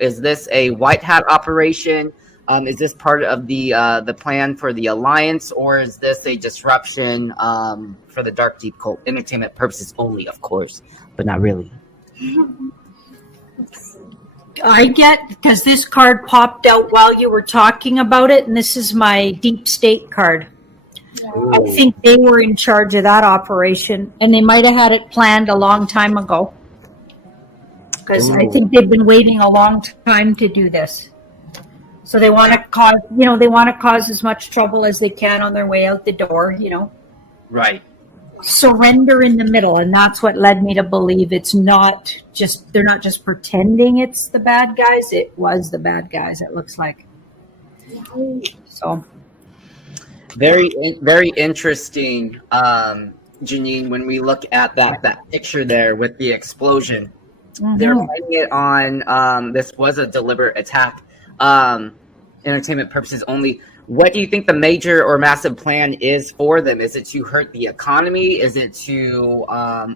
Is this a white hat operation? Is this part of the plan for the alliance, or is this a disruption for the Dark Deep Cult? Entertainment purposes only, of course, but not really. I get, because this card popped out while you were talking about it, and this is my Deep State card. Ooh. I think they were in charge of that operation, and they might have had it planned a long time ago. Because I think they've been waiting a long time to do this. So they want to cause as much trouble as they can on their way out the door, Right. Surrender in the middle, and that's what led me to believe they're not just pretending it's the bad guys. It was the bad guys, it looks like. So very, very interesting, Janine, when we look at that picture there with the explosion. Mm-hmm. They're writing it on this was a deliberate attack, entertainment purposes only. What do you think the major or massive plan is for them? Is it to hurt the economy? Is it to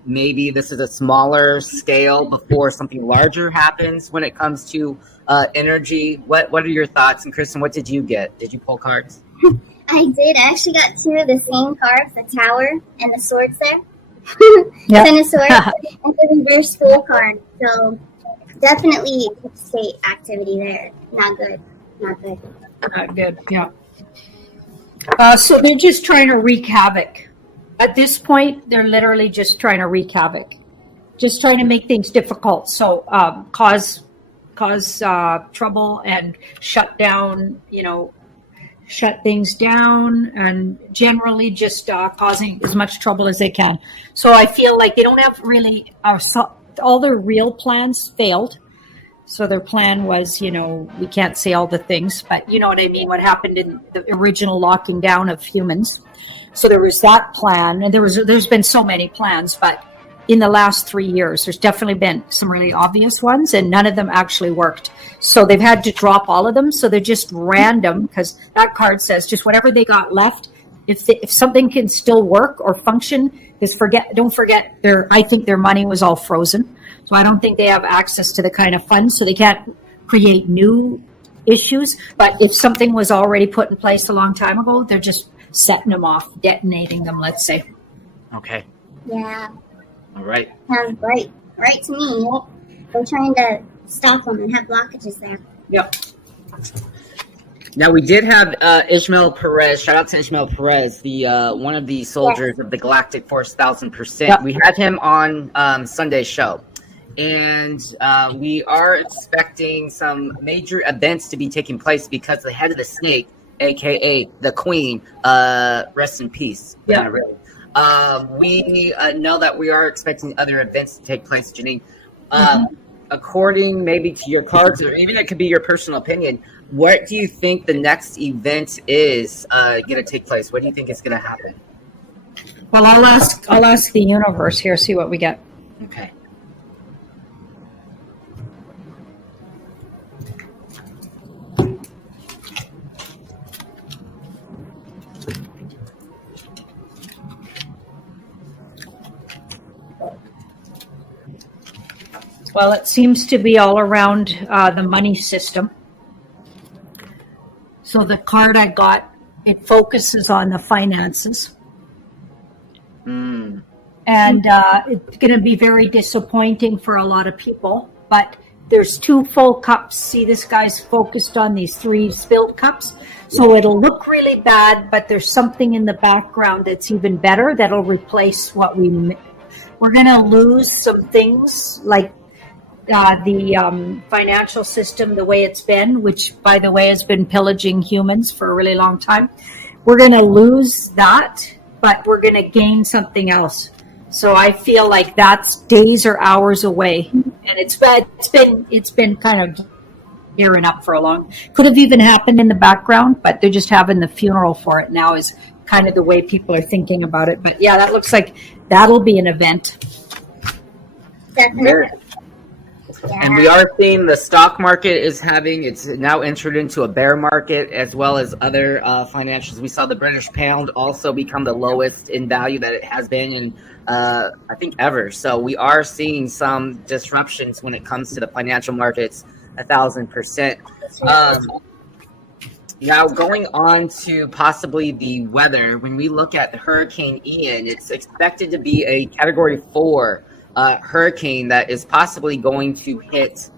maybe this is a smaller scale before something larger happens when it comes to energy? What are your thoughts? And Kristen, what did you get? Did you pull cards? I did. I actually got two of the same cards, the tower and the swords there. Yep. And the sword and the reverse full card. So definitely state activity there. Not good. Not good, yeah. So they're just trying to wreak havoc. At this point, they're literally just trying to wreak havoc. Just trying to make things difficult. So cause trouble and shut things down, and generally just causing as much trouble as they can. So I feel like they don't have really, all their real plans failed. So their plan was, we can't say all the things, but you know what I mean, what happened in the original locking down of humans. So there was that plan, and there's been so many plans, but in the last 3 years, there's definitely been some really obvious ones, and none of them actually worked. So they've had to drop all of them. So they're just random, because that card says just whatever they got left. If something can still work or function, don't forget I think their money was all frozen. So I don't think they have access to the kind of funds, so they can't create new issues. But if something was already put in place a long time ago, they're just setting them off, detonating them, let's say. Okay. Yeah. All right. Sounds right. Right to me. They're trying to stop them and have blockages there. Yep. Now we did have Ismael Perez. Shout out to Ismael Perez, the one of the soldiers of the Galactic Force 1000%. Yep. We had him on Sunday's show. And we are expecting some major events to be taking place because the head of the snake, a.k.a. the queen, rest in peace. Yeah. We know that we are expecting other events to take place, Janine. According maybe to your cards, or even it could be your personal opinion, what do you think the next event is going to take place? What do you think is going to happen? Well, I'll ask the universe here, see what we get. Okay. Well, it seems to be all around the money system. So the card I got, it focuses on the finances. And it's going to be very disappointing for a lot of people. But there's 2 full cups. See, this guy's focused on these 3 spilled cups. So it'll look really bad, but there's something in the background that's even better that'll replace what we're going to lose some things like the financial system, the way it's been, which, by the way, has been pillaging humans for a really long time. We're going to lose that, but we're going to gain something else. So I feel like that's days or hours away, and it's been kind of gearing up for a long. Could have even happened in the background, but they're just having the funeral for it now. Is kind of the way people are thinking about it. But yeah, that looks like that'll be an event. Definitely. Yeah. And we are seeing the stock market it's now entered into a bear market, as well as other financials. We saw the British pound also become the lowest in value that it has been in, I think, ever. So we are seeing some disruptions when it comes to the financial markets. 1,000%. Now, going on to possibly the weather, when we look at the Hurricane Ian, it's expected to be a Category 4 hurricane that is possibly going to hit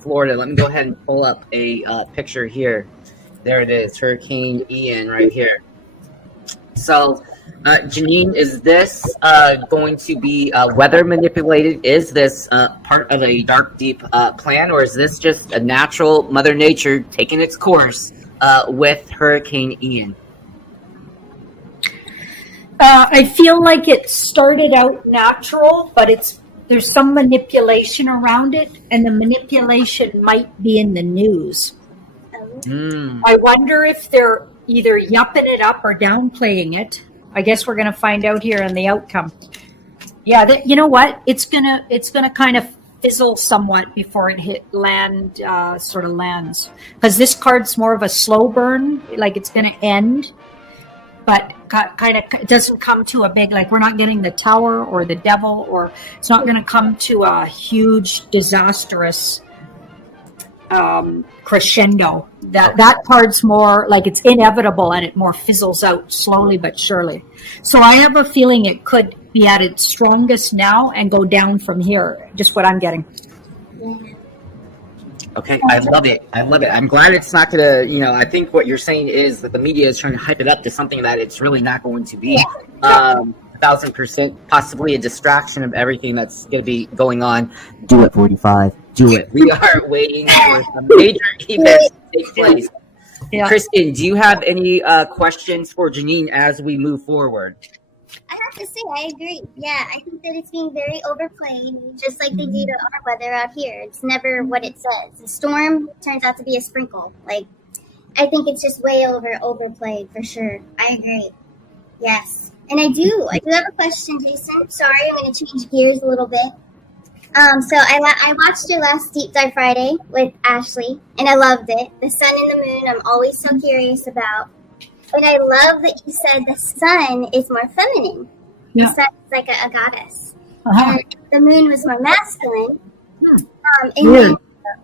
Florida. Let me go ahead and pull up a picture here. There it is, Hurricane Ian right here. So, Janine, is this going to be weather manipulated? Is this part of a dark, deep plan, or is this just a natural Mother Nature taking its course with Hurricane Ian? I feel like it started out natural, but there's some manipulation around it, and the manipulation might be in the news. I wonder if they're either yupping it up or downplaying it. I guess we're going to find out here in the outcome. Yeah, you know what? It's gonna kind of fizzle somewhat before it lands, because this card's more of a slow burn, like it's going to end, but kind of it doesn't come to a big, like we're not getting the Tower or the Devil, or it's not going to come to a huge disastrous crescendo. That card's more like it's inevitable, and it more fizzles out slowly but surely. So I have a feeling it could be at its strongest now and go down from here. Just what I'm getting. Okay, I love it. I'm glad it's not gonna. I think what you're saying is that the media is trying to hype it up to something that it's really not going to be. 1,000%, possibly a distraction of everything that's going to be going on. Do it, 45. Do it. We are waiting for some major events to take place. Yeah. Kristen, do you have any questions for Janine as we move forward? I have to say, I agree. Yeah, I think that it's being very overplayed, just like they do to our weather out here. It's never what it says. The storm turns out to be a sprinkle. Like, I think it's just way overplayed for sure. I agree. Yes. And I do have a question, Jason. Sorry, I'm going to change gears a little bit. So I watched your last Deep Dive Friday with Ashley, and I loved it. The sun and the moon, I'm always so curious about. And I love that you said the sun is more feminine. Yeah. The sun is like a goddess. And the moon was more masculine. Then, yeah,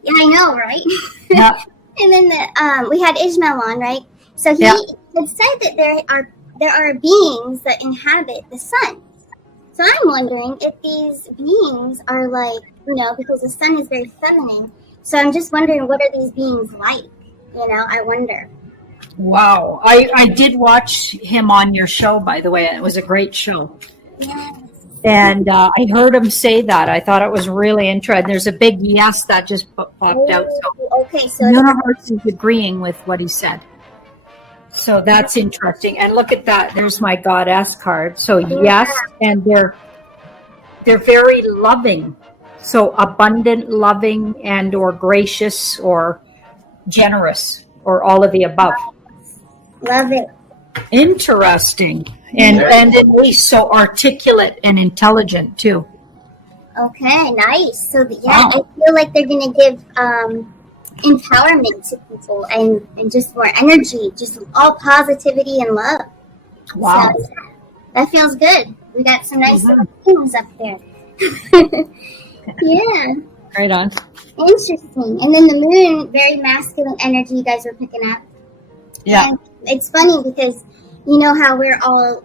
I know, right? Yeah. And then we had Ismael on, right? So he had said that there are beings that inhabit the sun. So I'm wondering if these beings are like, because the sun is very feminine. So I'm just wondering, what are these beings like? I wonder. Wow. I did watch him on your show, by the way. It was a great show. Yes. And I heard him say that. I thought it was really interesting. There's a big yes that just popped out. So okay, so the universe is agreeing with what he said. So that's interesting. And look at that. There's my goddess card. So yes, and they're very loving. So abundant, loving, and or gracious or generous or all of the above. Love it. Interesting. And at least so articulate and intelligent too. Okay, nice. So I feel like they're going to give empowerment to people and just more energy, just all positivity and love. Wow. So that feels good. We got some nice little things up there. Yeah. Right on. Interesting. And then the moon, very masculine energy you guys were picking up. Yeah. And it's funny because you know how we're all,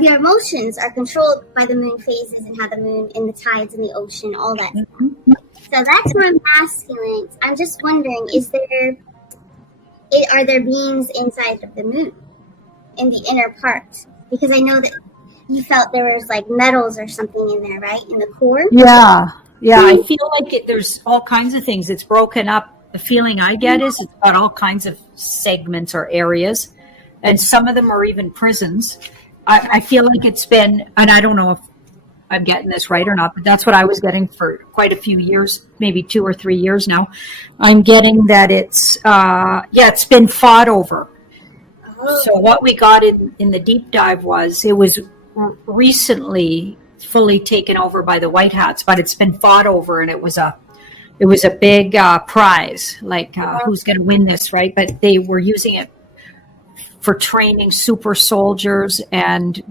your emotions are controlled by the moon phases and how the moon and the tides in the ocean, all that. Mm-hmm. So that's more masculine. I'm just wondering, are there beings inside of the moon in the inner part? Because I know that you felt there was like metals or something in there, right? In the core? Yeah. Yeah. I feel like there's all kinds of things. It's broken up. The feeling I get is it's got all kinds of segments or areas. And some of them are even prisons. I feel like it's been, and I don't know if I'm getting this right or not, but that's what I was getting for quite a few years, maybe 2 or 3 years now. I'm getting that it's been fought over. So what we got in the deep dive it was recently fully taken over by the White Hats, but it's been fought over, and it was a big prize, like who's going to win this, right? But they were using it for training super soldiers and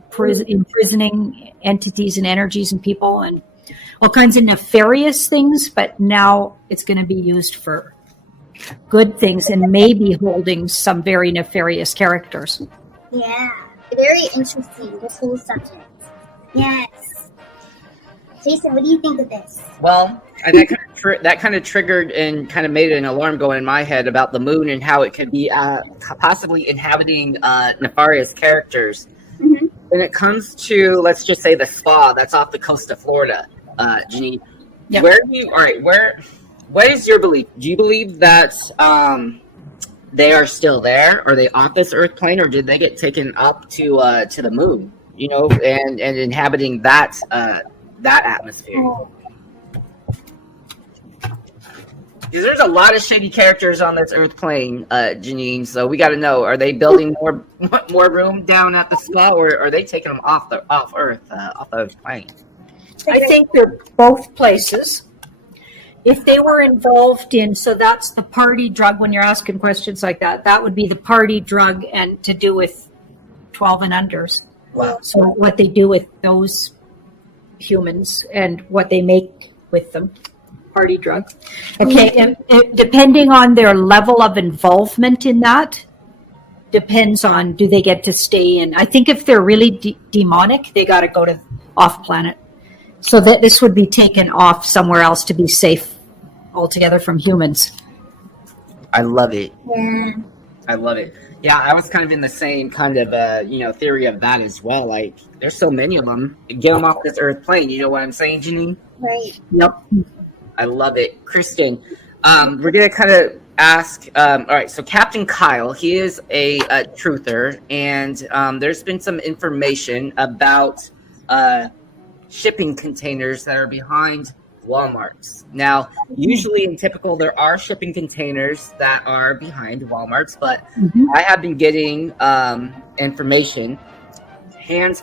imprisoning entities and energies and people and all kinds of nefarious things. But now it's going to be used for good things and maybe holding some very nefarious characters. Yeah, very interesting, this whole subject. Yes. Jason, what do you think of this? Well, and that kind of triggered and kind of made an alarm go in my head about the moon and how it could be possibly inhabiting nefarious characters. Mm-hmm. When it comes to, let's just say, the spa that's off the coast of Florida, Janine, Yep. what is your belief? Do you believe that they are still there? Are they off this Earth plane, or did they get taken up to the moon? You know, and inhabiting that atmosphere. Because there's a lot of shady characters on this Earth plane, Janine. So we got to know: are they building more room down at the spa, or are they taking them off Earth, off the plane? I think they're both places. If they were involved in, so that's the party drug, when you're asking questions like that, that would be the party drug and to do with 12 and unders. Wow. So what they do with those humans and what they make with them, party drug. Okay, and depending on their level of involvement in that, depends on, do they get to stay in? I think if they're really demonic, they got to go to off planet. So that this would be taken off somewhere else to be safe altogether from humans. I love it. Yeah. I love it. Yeah, I was kind of in the same kind of theory of that as well. Like, there's so many of them. Get them off this Earth plane. You know what I'm saying, Janine? Right. Yep. I love it, Kristen. We're gonna kind of ask. All right, so Captain Kyle, he is a truther, and there's been some information about shipping containers that are behind Walmarts. Now, usually in typical, there are shipping containers that are behind Walmarts, but I have been getting information,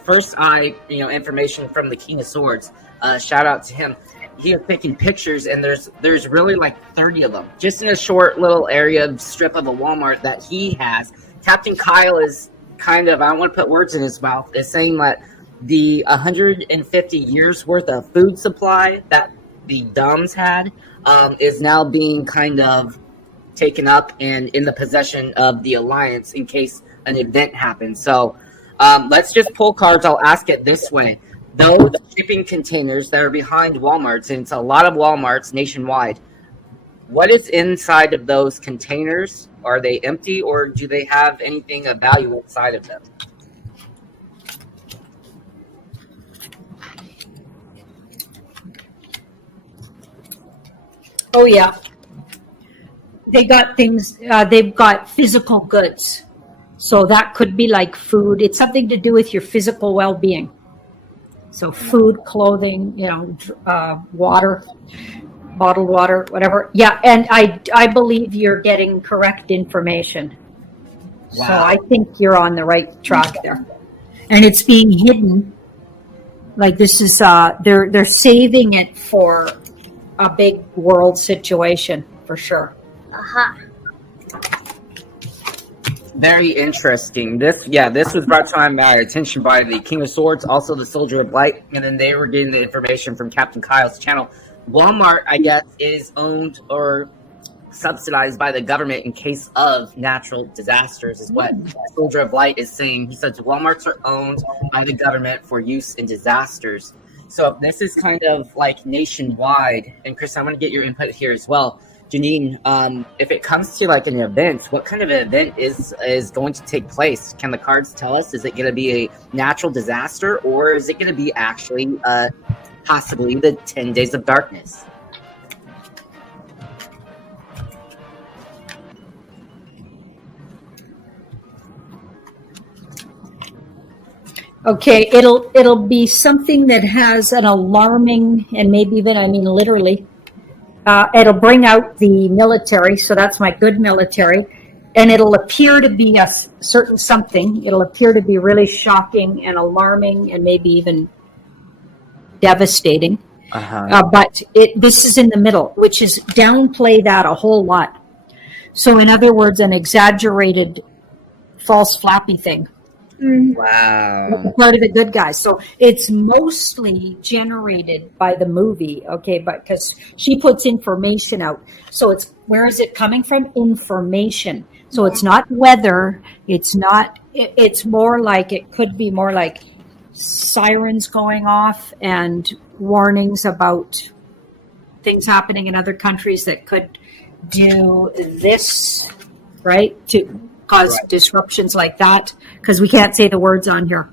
first eye, information from the King of Swords. Shout out to him. He was taking pictures, and there's really like 30 of them, just in a short little area strip of a Walmart that he has. Captain Kyle is kind of, I don't want to put words in his mouth, is saying that the 150 years worth of food supply that the Dumbs had is now being kind of taken up and in the possession of the Alliance in case an event happens. So let's just pull cards. I'll ask it this way. Those shipping containers that are behind Walmarts, and it's a lot of Walmarts nationwide, what is inside of those containers? Are they empty, or do they have anything of value inside of them? Oh, yeah. They got things, they've got physical goods. So that could be like food. It's something to do with your physical well-being. So food, clothing, water, bottled water, whatever. Yeah, and I believe you're getting correct information. Wow. So I think you're on the right track there. And it's being hidden. Like this is, they're saving it for a big world situation, for sure. Aha. Very interesting. This was brought to my attention by the King of Swords, also the Soldier of Light, and then they were getting the information from Captain Kyle's channel. Walmart, I guess, is owned or subsidized by the government in case of natural disasters, is what Soldier of Light is saying. He says Walmarts are owned by the government for use in disasters. So this is kind of like nationwide. And Chris, I want to get your input here as well. Janine, if it comes to like an event, what kind of an event is going to take place? Can the cards tell us? Is it going to be a natural disaster, or is it going to be actually possibly the 10 Days of Darkness? Okay, it'll be something that has an alarming, and maybe even, literally, it'll bring out the military, so that's my good military, and it'll appear to be a certain something. It'll appear to be really shocking and alarming and maybe even devastating. But this is in the middle, which is downplay that a whole lot. So in other words, an exaggerated false flappy thing. Wow. Part of the good guys. So it's mostly generated by the movie, okay? But because she puts information out, so it's where is it coming from? Information. So it's not weather. It's not. It's more like it could be more like sirens going off and warnings about things happening in other countries that could do this, right? To cause disruptions like that, because we can't say the words on here.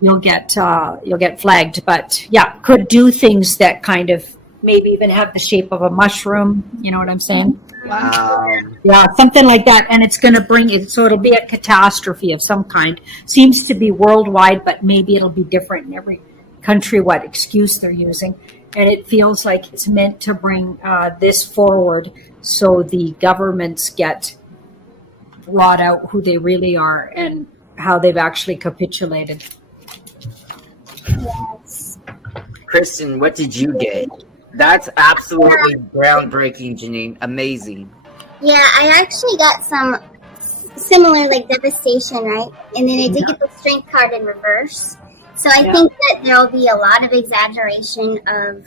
You'll get flagged. But yeah, could do things that kind of maybe even have the shape of a mushroom. You know what I'm saying? Wow. Yeah, something like that. And it's going to bring it. So it'll be a catastrophe of some kind. Seems to be worldwide, but maybe it'll be different in every country, what excuse they're using. And it feels like it's meant to bring this forward so the governments get brought out who they really are and how they've actually capitulated. Yes. Kristen, what did you get? That's absolutely groundbreaking, Janine. Amazing. Yeah, I actually got some similar like devastation, right? And then I did get the strength card in reverse. So I think that there will be a lot of exaggeration of,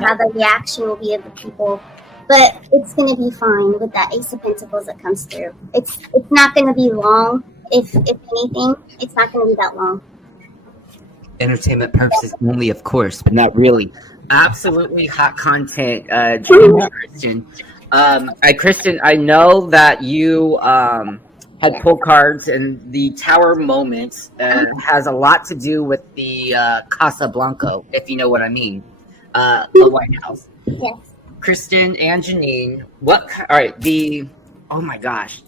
how the reaction will be of the people. But it's going to be fine with that Ace of Pentacles that comes through. It's not going to be long. If anything, it's not going to be that long. Entertainment purposes only, of course, but not really. Absolutely hot content, Janine Kristen. Kristen, I know that you had pulled cards, and the Tower moment has a lot to do with the Casa Blanco, if you know what I mean, the White House. Yes. Kristen and Janine, oh my gosh.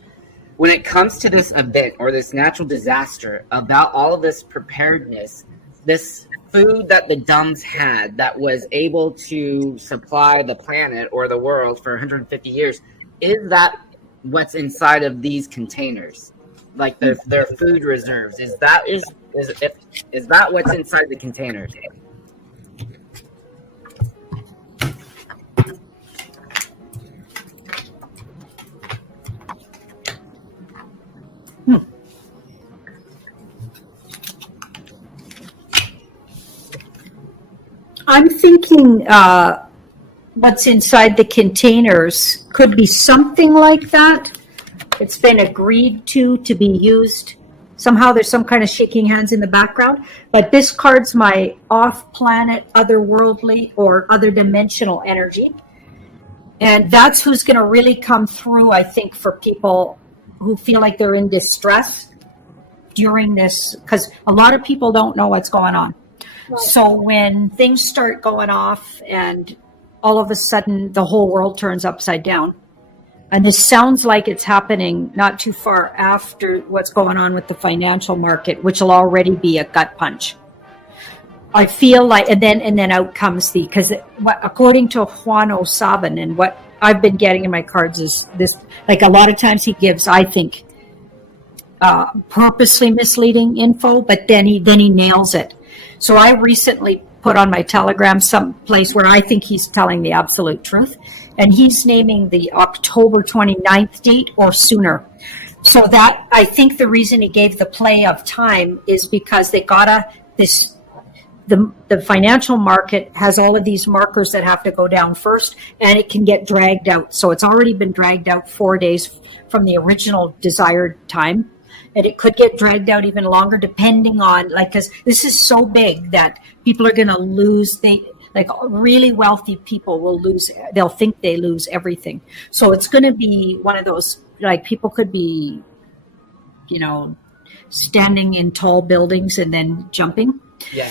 When it comes to this event or this natural disaster, about all of this preparedness, this food that the Dumbs had that was able to supply the planet or the world for 150 years, is that what's inside of these containers? Like their food reserves. Is that what's inside the containers? I'm thinking what's inside the containers could be something like that. It's been agreed to be used. Somehow there's some kind of shaking hands in the background. But this card's my off-planet, otherworldly, or other dimensional energy. And that's who's going to really come through, I think, for people who feel like they're in distress during this, because a lot of people don't know what's going on. Right. So when things start going off and all of a sudden the whole world turns upside down, and this sounds like it's happening not too far after what's going on with the financial market, which will already be a gut punch. I feel like, and then out comes because according to Juan O'Saban, and what I've been getting in my cards is this, like a lot of times he gives, I think, purposely misleading info, but then he nails it. So I recently put on my Telegram some place where I think he's telling the absolute truth, and he's naming the October 29th date or sooner. So that, I think the reason he gave the play of time is because they the financial market has all of these markers that have to go down first, and it can get dragged out. So it's already been dragged out 4 days from the original desired time. And it could get dragged out even longer depending on, because this is so big that people are going to lose, really wealthy people will lose, they'll think they lose everything. So it's going to be one of those, people could be, standing in tall buildings and then jumping. Yeah.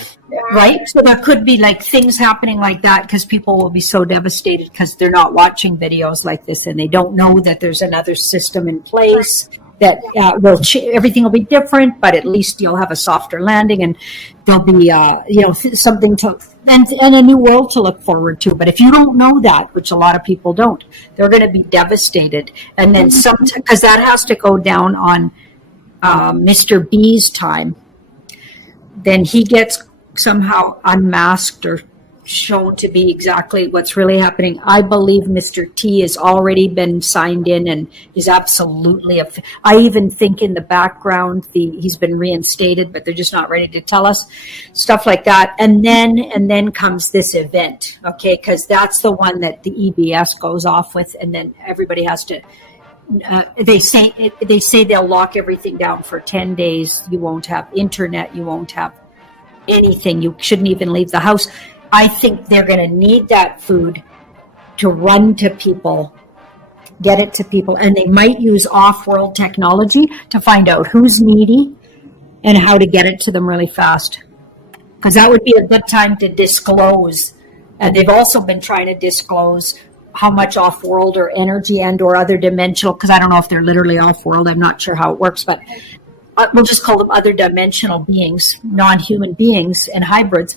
Right? So there could be things happening like that because people will be so devastated because they're not watching videos like this and they don't know that there's another system in place. That everything will be different, but at least you'll have a softer landing, and there'll be something to and a new world to look forward to. But if you don't know that, which a lot of people don't, they're going to be devastated. And then because that has to go down on Mr. B's time, then he gets somehow unmasked or shown to be exactly what's really happening. I believe Mr. T has already been signed in and is absolutely. I even think in the background he's been reinstated, but they're just not ready to tell us stuff like that. And then comes this event, okay? Because that's the one that the EBS goes off with, and then everybody has to. They say they'll lock everything down for 10 days. You won't have internet. You won't have anything. You shouldn't even leave the house. I think they're going to need that food to run to people, get it to people, and they might use off-world technology to find out who's needy and how to get it to them really fast. Because that would be a good time to disclose. And they've also been trying to disclose how much off-world or energy and or other dimensional, because I don't know if they're literally off-world. I'm not sure how it works, but we'll just call them other dimensional beings, non-human beings and hybrids,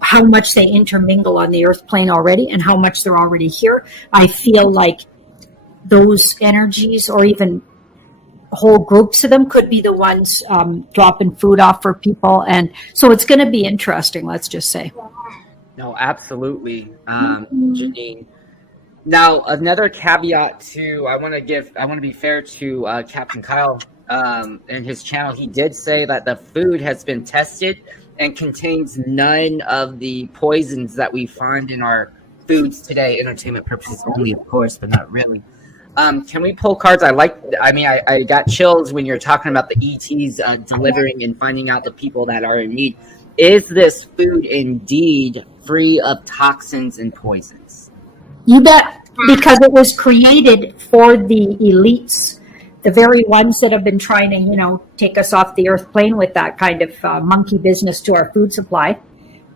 how much they intermingle on the earth plane already and how much they're already here. I feel like those energies or even whole groups of them could be the ones dropping food off for people. And so it's going to be interesting, let's just say. No, absolutely, Janine. Now, another caveat too, I want to be fair to Captain Kyle and his channel. He did say that the food has been tested and contains none of the poisons that we find in our foods today. Entertainment purposes only, of course, but not really. Can we pull cards? I got chills when you're talking about the ETs delivering and finding out the people that are in need. Is this food indeed free of toxins and poisons? You bet, because it was created for the elites, the very ones that have been trying to, take us off the earth plane with that kind of monkey business to our food supply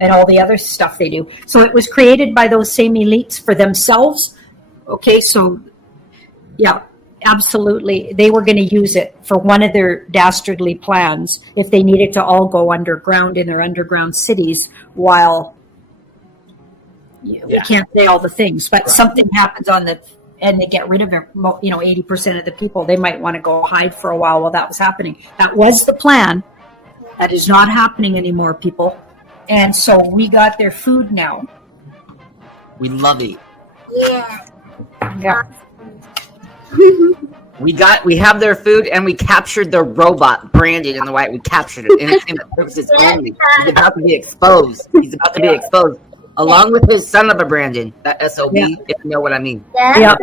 and all the other stuff they do. So it was created by those same elites for themselves. Okay, so yeah, absolutely. They were going to use it for one of their dastardly plans if they needed to all go underground in their underground cities while we can't say all the things, but something happens and they get rid of it, 80% of the people. They might want to go hide for a while that was happening. That was the plan. That is not happening anymore, people. And so we got their food now. We love it. Yeah. We have their food, and we captured the robot branded in the white. We captured it. Entertainment purposes only. He's about to be exposed. Along with his son of a Brandon, that SOB, if you know what I mean. Yeah.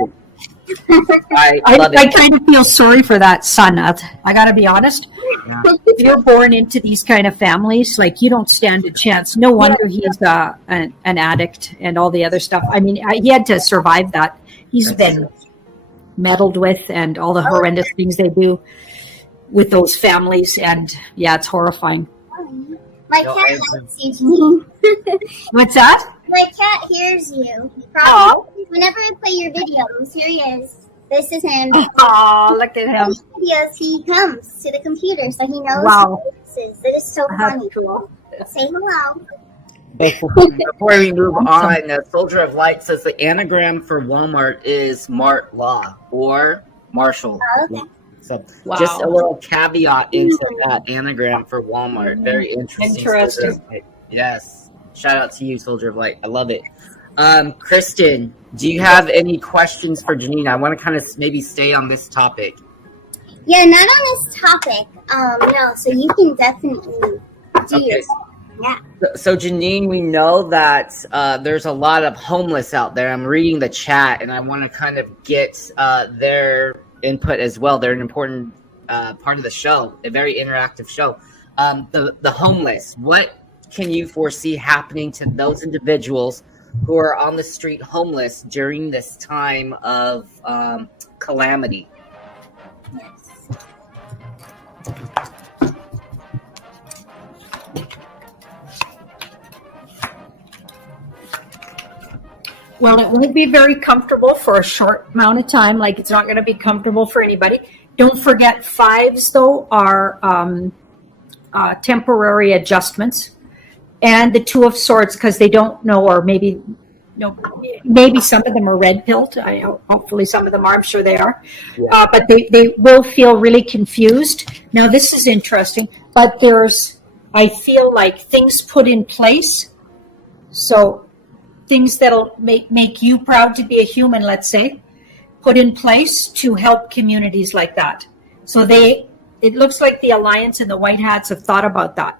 I kind of feel sorry for that son. I got to be honest. Yeah. If you're born into these kind of families, you don't stand a chance. No wonder he's an addict and all the other stuff. I mean, he had to survive that. He's been meddled with and all the horrendous things they do with those families. And yeah, it's horrifying. My cat likes you, Janine. What's that? My cat hears you. Whenever I play your videos, here he is. This is him. Oh, look at him. Videos, he comes to the computer, so he knows Wow. faces. It is so funny. Cool. Say hello. Before we move on, Soldier of Light says the anagram for Walmart is Mart Law or Martial Law. So just a little caveat into that anagram for Walmart. Very interesting. Yes. Shout out to you, Soldier of Light. I love it. Kristen, do you have any questions for Janine? I want to kind of maybe stay on this topic. Yeah, not on this topic. No, so you can definitely do yours. Yeah. So Janine, we know that there's a lot of homeless out there. I'm reading the chat, and I want to kind of get their input as well. They're an important part of the show, a very interactive show. The homeless, what can you foresee happening to those individuals who are on the street homeless during this time of calamity? Yes. Well, it won't be very comfortable for a short amount of time. It's not going to be comfortable for anybody. Don't forget, 5s, though, are temporary adjustments. And the 2 of Swords, because they don't know, or maybe some of them are red-pilled. Hopefully some of them are. I'm sure they are. Yeah. But they will feel really confused. Now, this is interesting. But I feel like things put in place. So things that'll make you proud to be a human, let's say, put in place to help communities like that. So it looks like the Alliance and the White Hats have thought about that.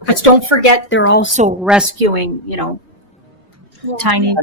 Because don't forget, they're also rescuing, tiny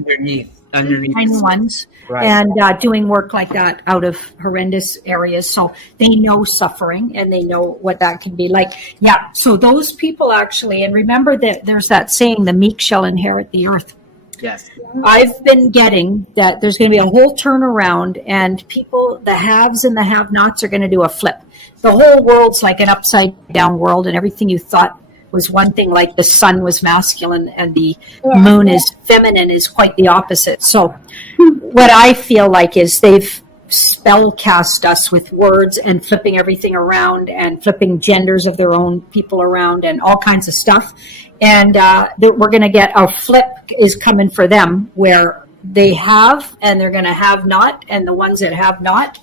ones, Right. and doing work like that out of horrendous areas. So they know suffering and they know what that can be like. Yeah. So those people actually, and remember that there's that saying, the meek shall inherit the earth. Yes. I've been getting that there's going to be a whole turnaround, and people, the haves and the have-nots, are going to do a flip. The whole world's like an upside-down world, and everything you thought was one thing, like the sun was masculine and the moon is feminine, is quite the opposite. So what I feel like is they've spell cast us with words and flipping everything around and flipping genders of their own people around and all kinds of stuff. And we're going to get a flip is coming for them, where they have and they're going to have not, and the ones that have not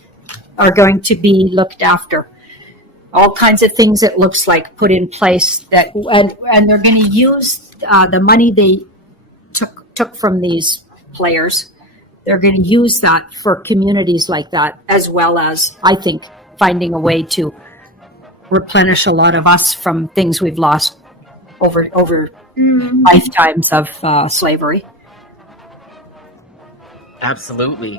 are going to be looked after. All kinds of things, it looks like, put in place that, and they're going to use the money they took from these players. They're going to use that for communities like that, as well as, I think, finding a way to replenish a lot of us from things we've lost over lifetimes of slavery. Absolutely.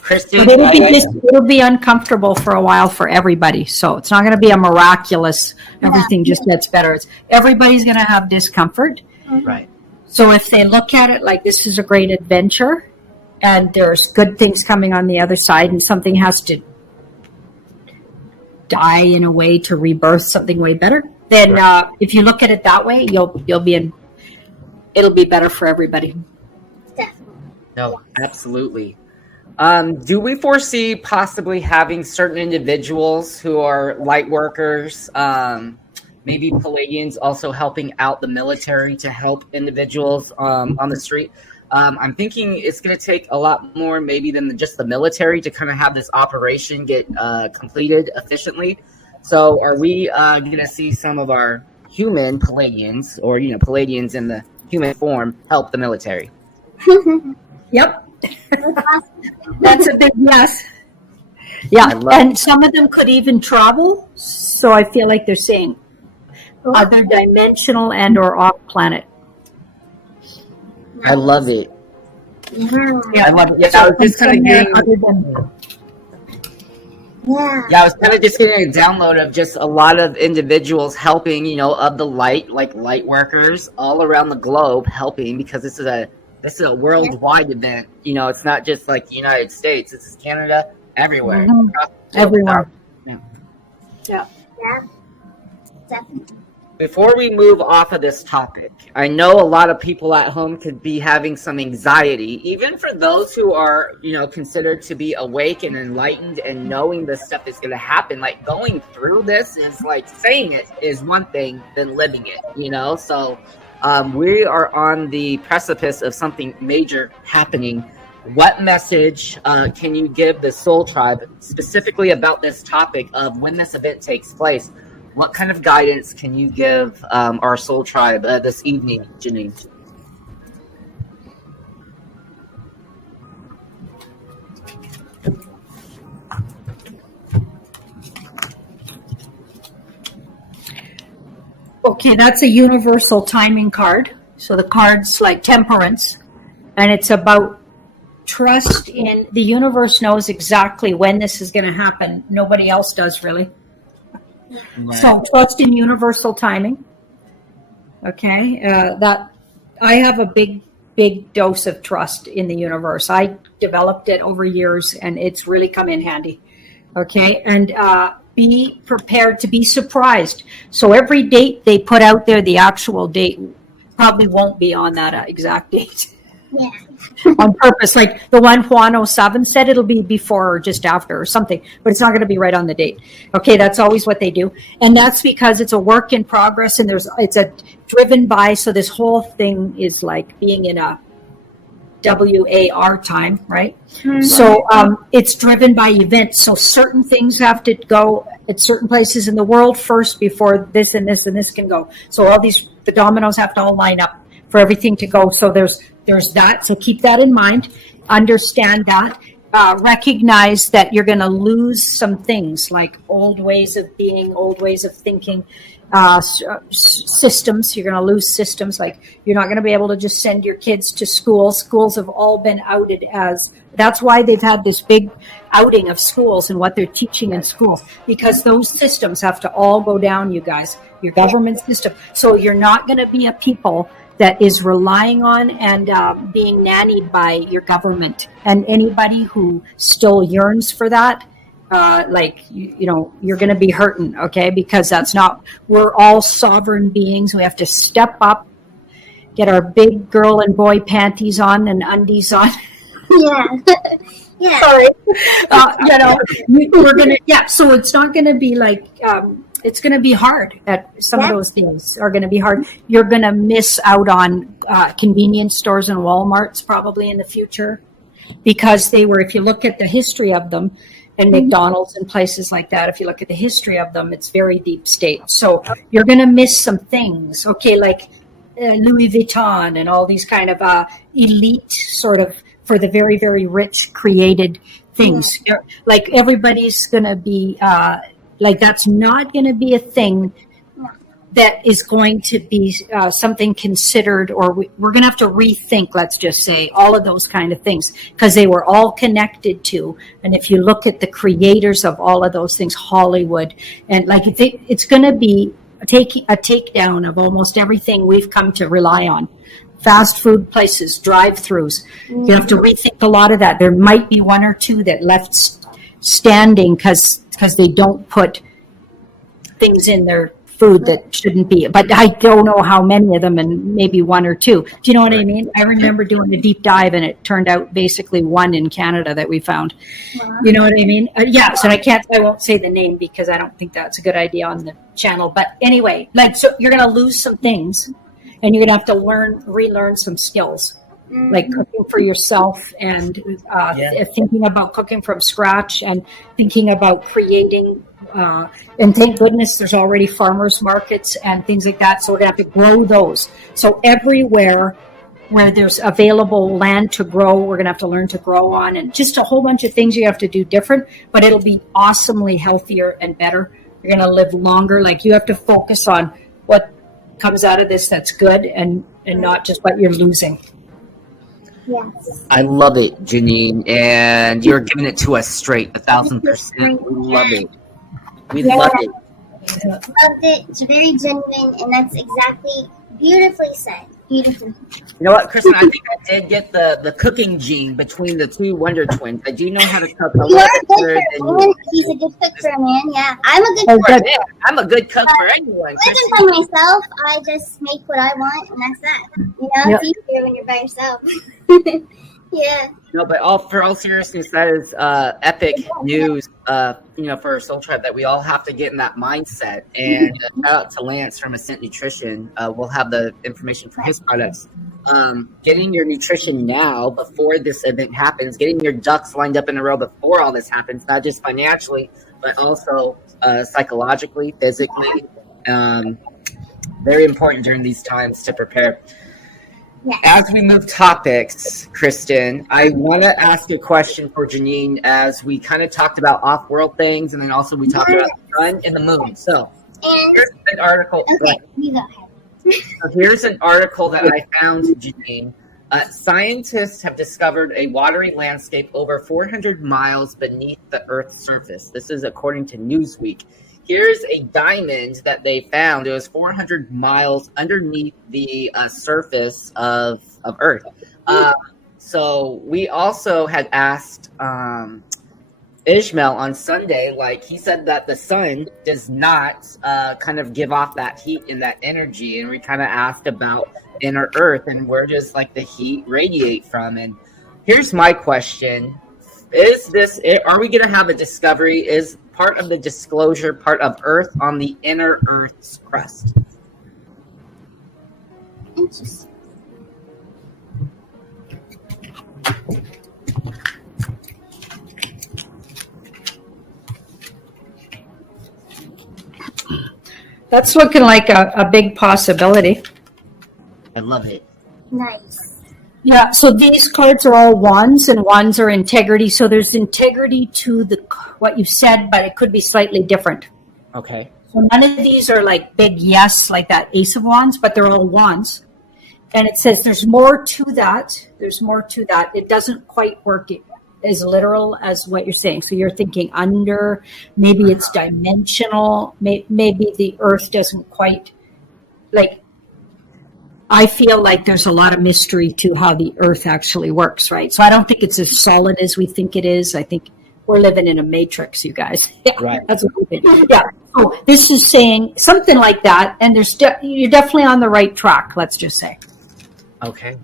Kristen, It'll be uncomfortable for a while for everybody. So it's not going to be a miraculous, everything just gets better. Everybody's going to have discomfort. right. So if they look at it like this is a great adventure and there's good things coming on the other side, and something has to die in a way to rebirth something way better, then if you look at it that way, it'll be better for everybody. Definitely. No, absolutely. Do we foresee possibly having certain individuals who are light workers, maybe Palladians, also helping out the military to help individuals on the street? I'm thinking it's going to take a lot more maybe than just the military to kind of have this operation get completed efficiently. So are we going to see some of our human Palladians, or Palladians in the human form, help the military? Yep. That's a big yes. Yeah, and some of them could even travel. So I feel like they're saying other dimensional and or off planet. I love it. Yeah. I love it. Yeah, I was just kind of getting. I was kind of just getting a download of just a lot of individuals helping, of the light, like light workers all around the globe helping, because this is a worldwide event. It's not just like the United States. This is Canada, everywhere. Everywhere. Yeah. Definitely. Before we move off of this topic, I know a lot of people at home could be having some anxiety, even for those who are, considered to be awake and enlightened and knowing this stuff is going to happen. Like, going through this is like, saying it is one thing than living it, So we are on the precipice of something major happening. What message can you give the Soul Tribe specifically about this topic of when this event takes place? What kind of guidance can you give our Soul Tribe this evening, Janine? Okay, that's a universal timing card. So the card's like temperance, and it's about trust in the universe. Knows exactly when this is going to happen. Nobody else does, really. Right. So trust in universal timing. Okay, that I have a big dose of trust in the universe. I developed it over years, and it's really come in handy. Okay, and be prepared to be surprised. So every date they put out there, the actual date probably won't be on that exact date. Yeah. On purpose, like the one Juan 07 said, it'll be before or just after or something, but it's not going to be right on the date. Okay, that's always what they do, and that's because it's a work in progress, and it's a driven by. So this whole thing is like being in a WAR time, right? Mm-hmm. So it's driven by events. So certain things have to go at certain places in the world first before this and this and this can go. So all the dominoes have to all line up for everything to go. So there's that. So keep that in mind. Understand that. Recognize that you're going to lose some things like old ways of being, old ways of thinking, systems. You're going to lose systems. Like you're not going to be able to just send your kids to school. Schools have all been outed as, that's why they've had this big outing of schools and what they're teaching in school, because those systems have to all go down, you guys, your government system. So you're not going to be a people that is relying on and being nannied by your government. And anybody who still yearns for that, you're going to be hurting, okay? Because that's not, we're all sovereign beings. We have to step up, get our big girl and boy panties on and undies on. Yeah. Yeah. Sorry. We're going to, yeah. So it's not going to be like, it's going to be hard. At some of those things are going to be hard. You're going to miss out on convenience stores and Walmarts probably in the future, because they were, if you look at the history of them, and McDonald's and places like that, if you look at the history of them, it's very deep state. So you're going to miss some things, okay, like Louis Vuitton and all these kind of elite sort of, for the very, very rich created things. Yeah. Like everybody's going to be, like that's not going to be a thing that is going to be something considered, or we're going to have to rethink, let's just say, all of those kind of things, because they were all connected to. And if you look at the creators of all of those things, Hollywood, and like it's going to be a takedown of almost everything we've come to rely on. Fast food places, drive-throughs. You have to rethink a lot of that. There might be one or two that left standing because they don't put things in their food that shouldn't be. But I don't know how many of them, and maybe one or two. Do you know what I mean? I remember doing a deep dive, and it turned out basically one in Canada that we found. Wow. You know what I mean? Yeah. So I won't say the name because I don't think that's a good idea on the channel. But anyway, so you're going to lose some things. And you're going to have to relearn some skills, like cooking for yourself and thinking about cooking from scratch and thinking about creating. And thank goodness there's already farmers markets and things like that. So we're going to have to grow those. So everywhere where there's available land to grow, we're going to have to learn to grow on, and just a whole bunch of things you have to do different, but it'll be awesomely healthier and better. You're going to live longer. Like you have to focus on what comes out of this that's good, and not just what you're losing. Yes. I love it, Janine, and you're giving it to us straight, 1,000%. We love it. We love it. Loved it. It's very genuine, and that's exactly beautifully said. Beautiful. You know what, Kristen? I think I did get the cooking gene between the two Wonder Twins. I do know how to cook. You're a good cook for a man. He's a good cook for a man. Yeah, I'm a good cook. I'm a good cook for anyone. I can by myself. I just make what I want, and that's that. You know, it's easier when you're by yourself. Yeah. No, but for all seriousness, that is epic news. For Soul Tribe, that we all have to get in that mindset. And shout out to Lance from Ascent Nutrition. We'll have the information for his products. Getting your nutrition now before this event happens, getting your ducks lined up in a row before all this happens, not just financially, but also psychologically, physically. Very important during these times to prepare. Yes. As we move topics, Kristen, I want to ask a question for Janine, as we kind of talked about off-world things, and then also we talked about the sun and the moon. So here's an article. Okay, you go ahead. Here's an article that I found, Janine. Scientists have discovered a watery landscape over 400 miles beneath the Earth's surface. This is according to Newsweek. Here's a diamond that they found. It was 400 miles underneath the surface of Earth. So we also had asked Ismael on Sunday, like he said that the sun does not kind of give off that heat and that energy. And we kind of asked about inner Earth and where does like the heat radiate from. And here's my question. Are we going to have a discovery? Is part of the disclosure part of Earth on the inner Earth's crust? Interesting. That's looking like a big possibility. I love it. Nice. Yeah, so these cards are all wands, and wands are integrity. So there's integrity to what you said, but it could be slightly different. Okay. So none of these are like big yes, like that Ace of Wands, but they're all wands. And it says there's more to that. There's more to that. It doesn't quite work as literal as what you're saying. So you're thinking under, maybe it's dimensional, maybe the earth doesn't quite, like, I feel like there's a lot of mystery to how the earth actually works, right? So I don't think it's as solid as we think it is. I think we're living in a matrix, you guys. Yeah, Right. that's what we think. Yeah. So this is saying something like that, and you're definitely on the right track, let's just say. Okay.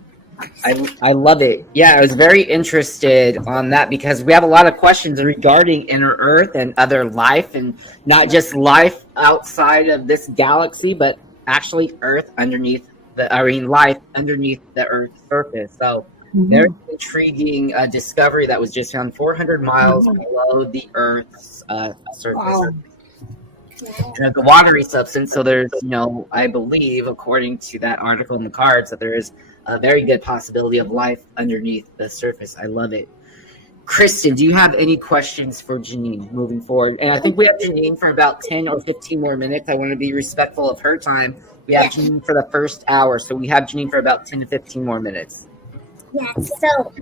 I love it. Yeah, I was very interested on that because we have a lot of questions regarding inner Earth and other life, and not just life outside of this galaxy, but actually Earth underneath life underneath the Earth's surface. So very intriguing discovery that was just found 400 miles below the Earth's surface. Wow. The watery substance. So there's, I believe, according to that article in the cards, that there is a very good possibility of life underneath the surface. I love it. Kristen, do you have any questions for Janine moving forward? And I think we have Janine for about 10 or 15 more minutes. I want to be respectful of her time. We have Janine for the first hour, so we have Janine for about 10 to 15 more minutes. Yes, so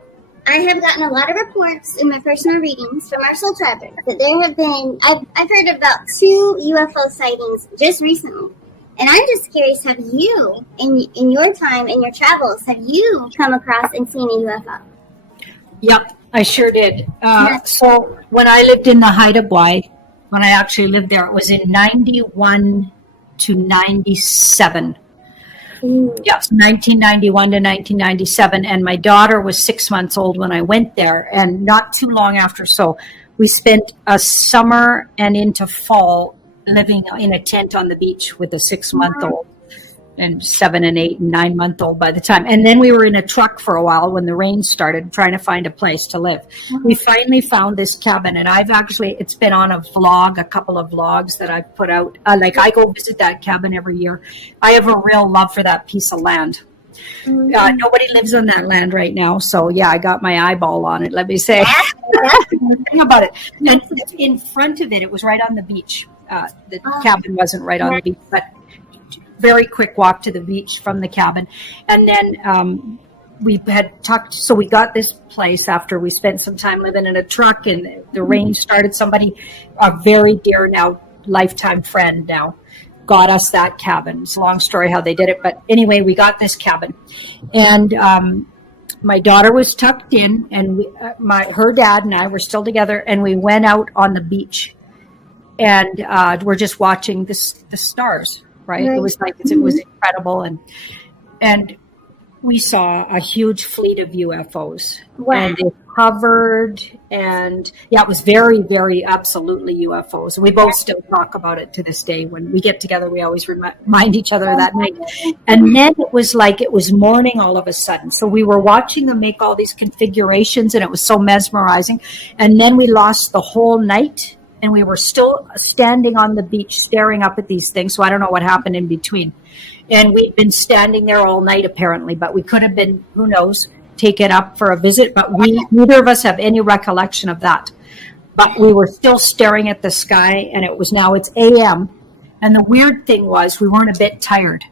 I have gotten a lot of reports in my personal readings from our soul travelers that there have been, I've heard about 2 UFO sightings just recently. And I'm just curious, have you, in your time, in your travels, have you come across and seen a UFO? Yep, I sure did. So when I lived in the Haida Gwaii, when I actually lived there, it was in 91 to 97. Yes, 1991 to 1997. And my daughter was 6 months old when I went there, and not too long after. So we spent a summer and into fall living in a tent on the beach with a 6-month-old and 7 and 8 and 9-month-old by the time. And then we were in a truck for a while when the rain started, trying to find a place to live. We finally found this cabin, and it's been on a couple of vlogs that I've put out. I go visit that cabin every year. I have a real love for that piece of land. Nobody lives on that land right now, so yeah, I got my eyeball on it, let me say. Think about it. And in front of it, it was right on the beach. The cabin wasn't right on the beach, but very quick walk to the beach from the cabin. And then we had talked, so we got this place after we spent some time living in a truck, and the rain started. Somebody, a very dear now lifetime friend now, got us that cabin. It's a long story how they did it, but anyway, we got this cabin. And my daughter was tucked in, and her dad and I were still together, and we went out on the beach, and we're just watching the stars. Right? It was it was incredible, and we saw a huge fleet of UFOs. Wow. And it hovered, and it was very, very absolutely UFOs. We both still talk about it to this day. When we get together, we always remind each other of that night. And then it was like it was morning all of a sudden. So we were watching them make all these configurations, and it was so mesmerizing. And then we lost the whole night. And we were still standing on the beach staring up at these things. So I don't know what happened in between. And we'd been standing there all night apparently, but we could have been, who knows, taken up for a visit. But neither of us have any recollection of that. But we were still staring at the sky, and it's AM. And the weird thing was we weren't a bit tired.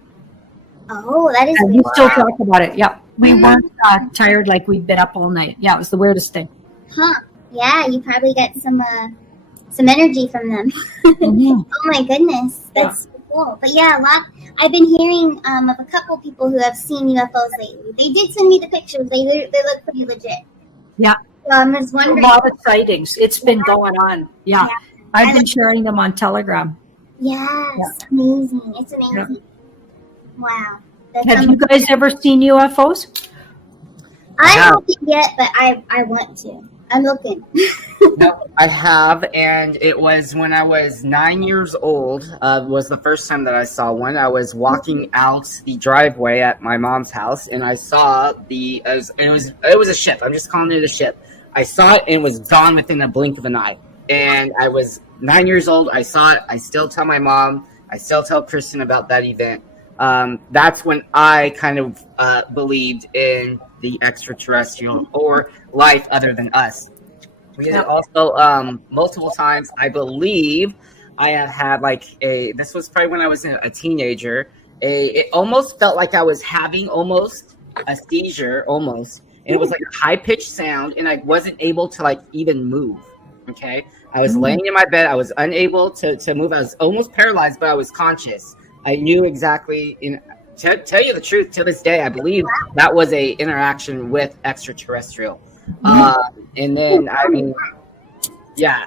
Oh, that is and we still talk about it. Yeah. We weren't tired like we'd been up all night. Yeah, it was the weirdest thing. Huh. Yeah, you probably got some energy from them. Oh my goodness, that's so cool. But yeah, I've been hearing of a couple people who have seen UFOs lately. They did send me the pictures. They look pretty legit. Yeah. So I was wondering. A lot of sightings. It's been going on. Yeah. I've been sharing them on Telegram. Yes. Amazing. It's amazing. Yeah. Wow. Have you guys ever seen UFOs? I haven't yet, but I want to. I'm looking. No, I have, and it was when I was 9 years old. Was the first time that I saw one. I was walking out the driveway at my mom's house, and I saw it was a ship. I'm just calling it a ship. I saw it, and it was gone within a blink of an eye. And I was 9 years old. I saw it. I still tell my mom. I still tell Kristen about that event. that's when I kind of believed in the extraterrestrial or life other than us. We had also multiple times, I believe, I have had this was probably when I was a teenager. It almost felt like I was having almost a seizure, almost. And it was like a high pitched sound, and I wasn't able to even move. Okay. I was laying in my bed. I was unable to move. I was almost paralyzed, but I was conscious. I knew exactly. To tell you the truth, to this day, I believe that was a interaction with extraterrestrial. And then, yeah.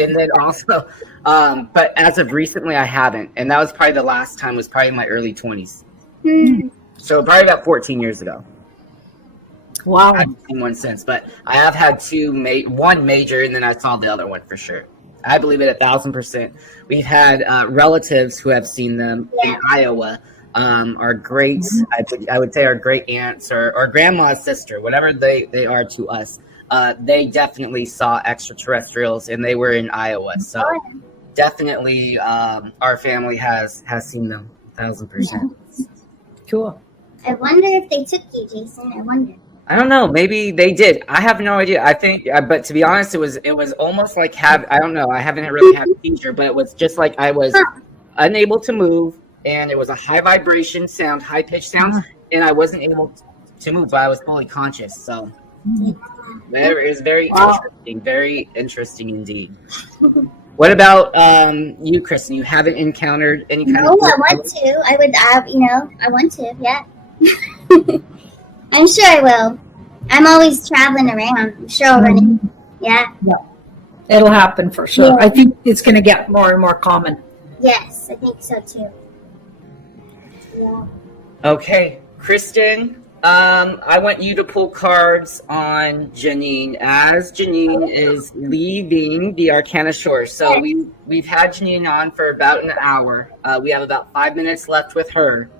And then also, but as of recently, I haven't. And that was probably the last time was probably in my early 20s. So probably about 14 years ago. Wow. I haven't seen one since, but I have had one major, and then I saw the other one for sure. I believe it 1,000%. We've had relatives who have seen them in Iowa. Our great, I would say our great aunts or grandma's sister, whatever they are to us. They definitely saw extraterrestrials, and they were in Iowa. So definitely, our family has seen them 1,000%. Cool. I wonder if they took you, Jason. I wonder. I don't know. Maybe they did. I have no idea. I think, but to be honest, it was almost like I don't know. I haven't really had a seizure, but it was just like I was unable to move, and it was a high vibration sound, high pitched sound, and I wasn't able to move, but I was fully conscious. So it was very interesting, very interesting indeed. What about you, Kristen? You haven't encountered any kind of... No, I want to. I would, I want to, yeah. I'm sure I will. I'm always traveling around. I'm sure I'll run into. Yeah. It'll happen for sure. I think it's going to get more and more common. Yes, I think so too. Yeah. Okay, Kristen, I want you to pull cards on Janine, as Janine is leaving the Arcana Shore. So we've had Janine on for about an hour. We have about 5 minutes left with her.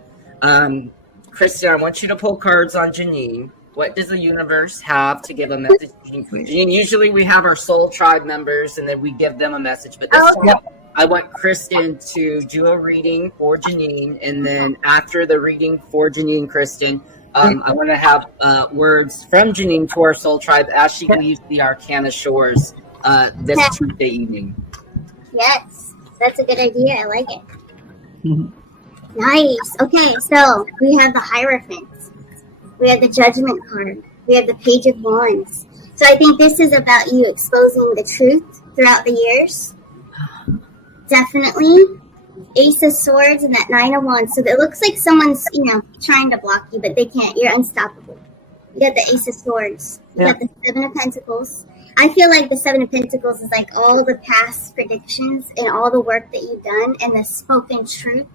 Kristen, I want you to pull cards on Janine. What does the universe have to give a message to Janine? Usually we have our soul tribe members, and then we give them a message. But this time, I want Kristen to do a reading for Janine, and then after the reading for Janine, Kristen, I want to have words from Janine to our soul tribe as she leaves the Arcana Shores this Tuesday evening. Yes, that's a good idea. I like it. Nice. Okay, so we have the Hierophant. We have the Judgment card. We have the Page of Wands. So I think this is about you exposing the truth throughout the years. Definitely. Ace of Swords and that Nine of Wands. So it looks like someone's, trying to block you, but they can't. You're unstoppable. You got the Ace of Swords. You got the Seven of Pentacles. I feel like the Seven of Pentacles is like all the past predictions and all the work that you've done and the spoken truth.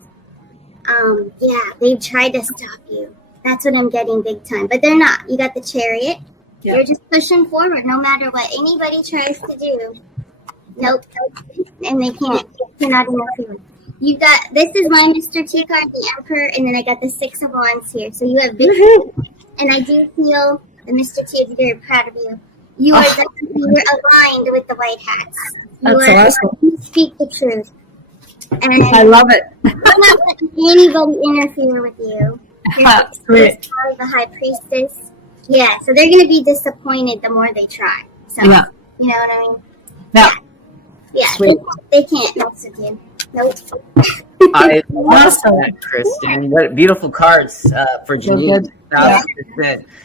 They've tried to stop you. That's what I'm getting big time. But they're not. You got the Chariot. You're just pushing forward no matter what anybody tries to do. Nope. And they can't. You're not interfering. You got, this is my Mr. T card, the Emperor, and then I got the Six of Wands here. So you have victory. And I do feel, the Mr. T, I'm very proud of you. You are definitely, you're aligned with the White Hats. That's awesome. You speak the truth. And I love it. I'm not letting anybody interfere with you. That's great. The High Priestess. Yeah, so they're going to be disappointed the more they try. So, you know what I mean? Yeah, they can't mess with you. Nope. I love that, Kristen. What beautiful cards for Janine.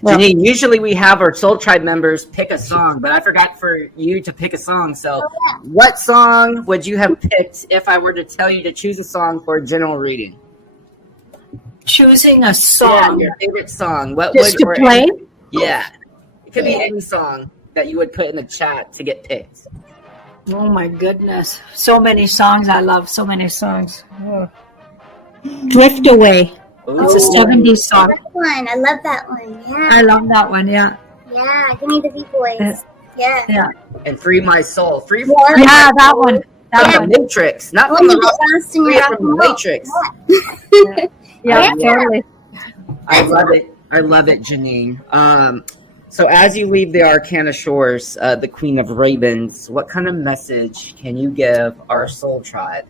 Janine, usually we have our Soul Tribe members pick a song, but I forgot for you to pick a song. So what song would you have picked if I were to tell you to choose a song for a general reading? Choosing a song. Yeah, your favorite song. What Just to play? Yeah. It could be any song that you would put in the chat to get picked. Oh my goodness. So many songs. I love so many songs. Drift Away. Ooh. It's a 70s song. That one. I love that one. Yeah. I love that one, yeah. Yeah, give me the deep voice. Yeah. And Free My Soul. Free Yeah, that one. That from one. the Matrix. Not from the Matrix. Yeah, totally. I love it. I love it, Janine. So as you leave the Arcana Shores, the Queen of Ravens, what kind of message can you give our soul tribe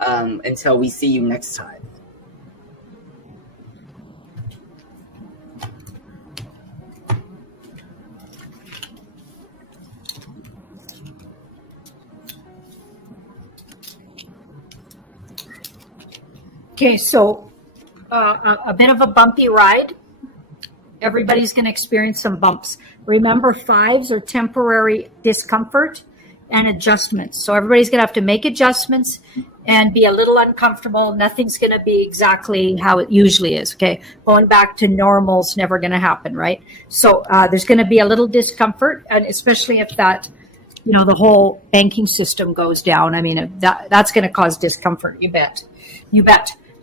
until we see you next time? Okay, so a bit of a bumpy ride. Everybody's going to experience some bumps. Remember, fives are temporary discomfort and adjustments. So everybody's going to have to make adjustments and be a little uncomfortable. Nothing's going to be exactly how it usually is. Okay, going back to normal is never going to happen, right? So there's going to be a little discomfort, and especially if that, the whole banking system goes down. I mean, that's going to cause discomfort. You bet.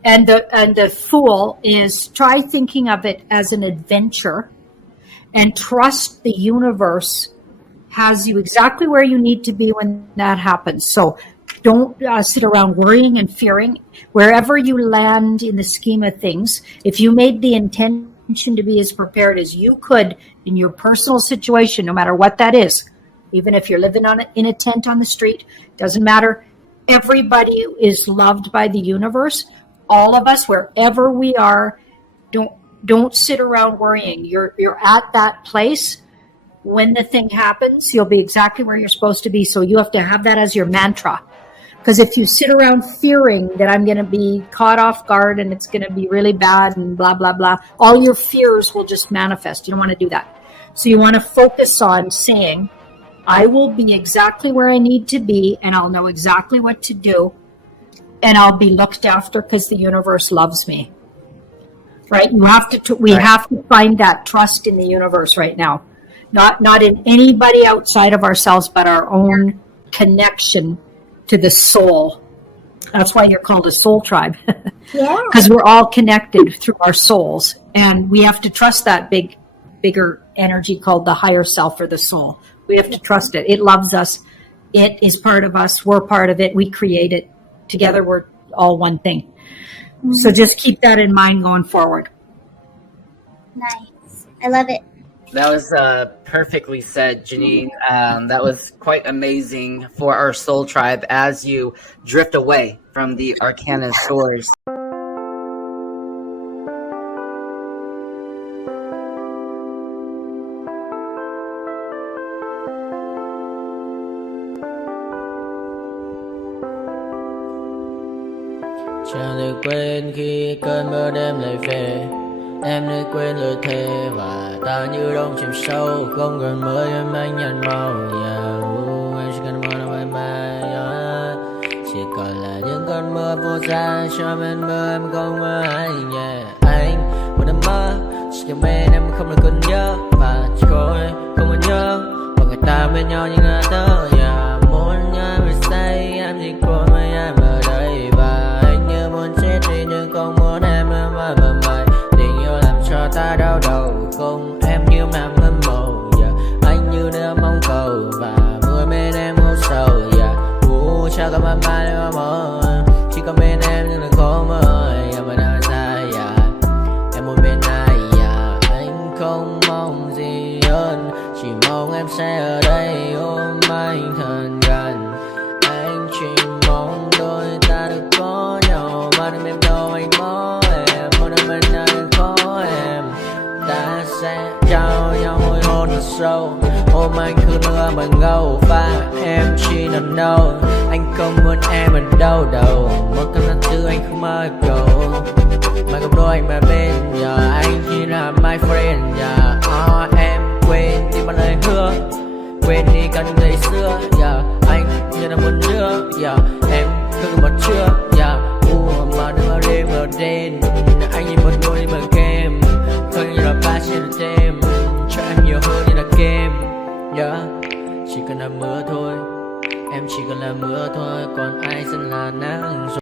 And the fool is, try thinking of it as an adventure and trust the universe has you exactly where you need to be when that happens. So don't sit around worrying and fearing. Wherever you land in the scheme of things, if you made the intention to be as prepared as you could in your personal situation, no matter what that is, even if you're living in a tent on the street, doesn't matter. Everybody is loved by the universe. All of us, wherever we are, don't sit around worrying. You're at that place. When the thing happens, you'll be exactly where you're supposed to be. So you have to have that as your mantra. Because if you sit around fearing that I'm going to be caught off guard and it's going to be really bad and blah, blah, blah, all your fears will just manifest. You don't want to do that. So you want to focus on saying, I will be exactly where I need to be, and I'll know exactly what to do, and I'll be looked after because the universe loves me. Right? You have to. We have to find that trust in the universe right now, not in anybody outside of ourselves, but our own connection to the soul. That's why you're called a soul tribe, because we're all connected through our souls, and we have to trust that bigger energy called the higher self or the soul. We have to trust it. It loves us. It is part of us. We're part of it. We create it. Together, we're all one thing. Mm-hmm. So just keep that in mind going forward. Nice. I love it. That was perfectly said, Janine. That was quite amazing for our soul tribe as you drift away from the Arcana shores. Chẳng được quên khi cơn mưa đêm lại về. Em đã quên lời thề và ta như đông chìm sâu. Không gần mới em anh nhận màu. Em chỉ cần mơ đâu em bay. Chỉ còn là những cơn mưa vô giá. Cho bên mơ em không mơ ai. Anh một đêm mơ. Chỉ cần bên em không được cần nhớ. Và chỉ có em không muốn nhớ. Và người ta bên nhau như ngã tớ. Muốn nhớ về say em chỉ có mấy em ở đây. Và muốn chết đi nhưng không muốn em mãi mãi. Tình yêu làm cho ta đau đầu. Không em như mà mơ mộng. Anh như đứa mong cầu. Và mưa bên em ngủ sầu. Chắc có mãi mãi em mơ. Chỉ có bên em nhưng đừng có mơ. Em ở nơi xa. Em muốn bên ai. Anh không mong gì hơn. Chỉ mong em sẽ ở đây ôm anh thật gần. Anh chỉ mong đôi ta được có nhau. Mà đừng em đâu anh có em. Một đêm bên anh có em. Ta sẽ trao nhau môi hôn thật sâu. Ôm anh cứ nữa bằng gâu. Và em chỉ nằm đâu. Anh không muốn em ở đâu đâu. Một cơn gió thứ anh không mơ cầu. Mà không đôi anh mà bên nhờ. Anh chỉ là my friend. Em quên đi bao lời hứa. Quên đi cả những ngày xưa. Anh như là muốn nữa. Em cứ một chưa. Mà đừng ở đêm ở đêm. Anh như một ngôi như bằng kem. Không như là ba trên đêm. Cho em nhiều hơn như là kem. Chỉ cần là mưa thôi. Em chỉ cần là mưa thôi. Còn ai sẽ là nắng rồi.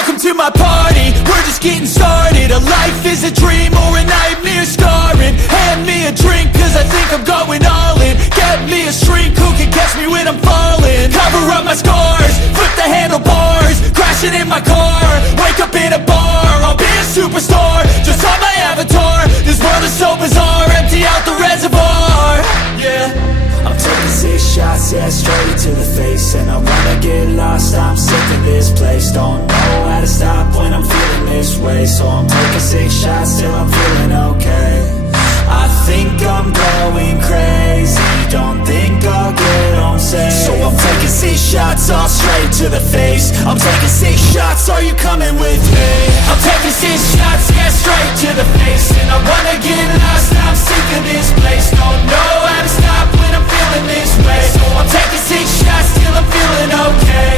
Welcome to my party, we're just getting started. A life is a dream or a nightmare scarring. Hand me a drink cause I think I'm going all in. Get me a shrink who can catch me when I'm falling. Cover up my scars, flip the handlebars. Crashing in my car, wake up in a bar. I'll be a superstar, just on my avatar. This world is so bizarre, empty out the reservoir. Yeah, I'm taking 6 shots, yeah, straight to the face. And I wanna get lost, I'm sick of this place. Don't know how to stop when I'm feeling this way. So I'm taking 6 shots till I'm feeling okay. I think I'm going crazy, don't think I'll get home safe. So I'm taking 6 shots, all straight to the face. I'm taking 6 shots, are you coming with me? I'm taking 6 shots, yeah, straight to the face. And I wanna get lost, I'm sick of this place. Don't know how to stop when I'm feeling this way. So I'm taking 6 shots till I'm feeling okay.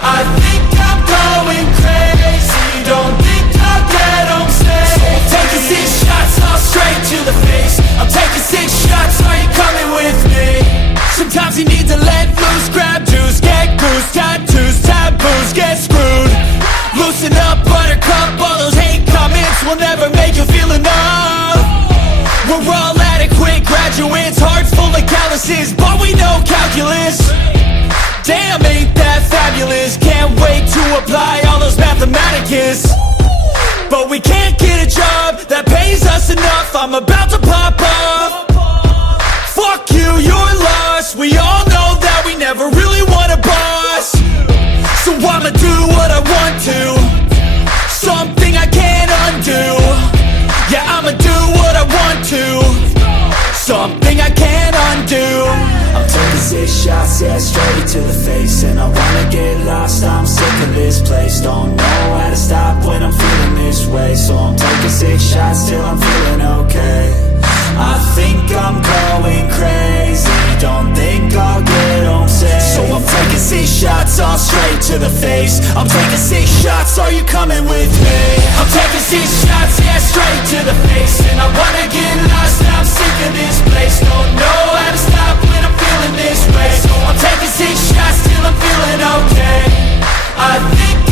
I think I'm going crazy, don't think I'll get home safe. So I'm taking 6 shots, all straight to the face. I'm taking 6 shots, are you coming with me? Sometimes you need to let loose, grab juice, get goose, tattoos, taboos, get screwed. Loosen up, buttercup, all those hate comments will never make you feel enough. We're all adequate graduates, hearts full of calluses, but we know calculus. Damn, ain't that fabulous? Can't wait to apply all those mathematicus. But we can't get a job that pays us enough. I'm about to pop off. Fuck you, you're lost. We all know that we never really want a boss. So I'ma do what I want to, something I can't undo. Yeah, I'ma do what I want to, something I can't undo. I'm taking 6 shots, yeah, straight to the face. And I wanna get lost, I'm sick of this place. Don't know how to stop when I'm feeling this way. So I'm taking 6 shots till I'm feeling okay. I think I'm going crazy, don't think I'll get home safe. So I'm taking 6 shots, all straight to the face. I'm taking 6 shots, are you coming with me? I'm taking 6 shots, yeah, straight to the face. And I wanna get lost, I'm sick of this place. Don't know how to stop when I'm feeling this way. So I'm taking 6 shots till I'm feeling okay. I think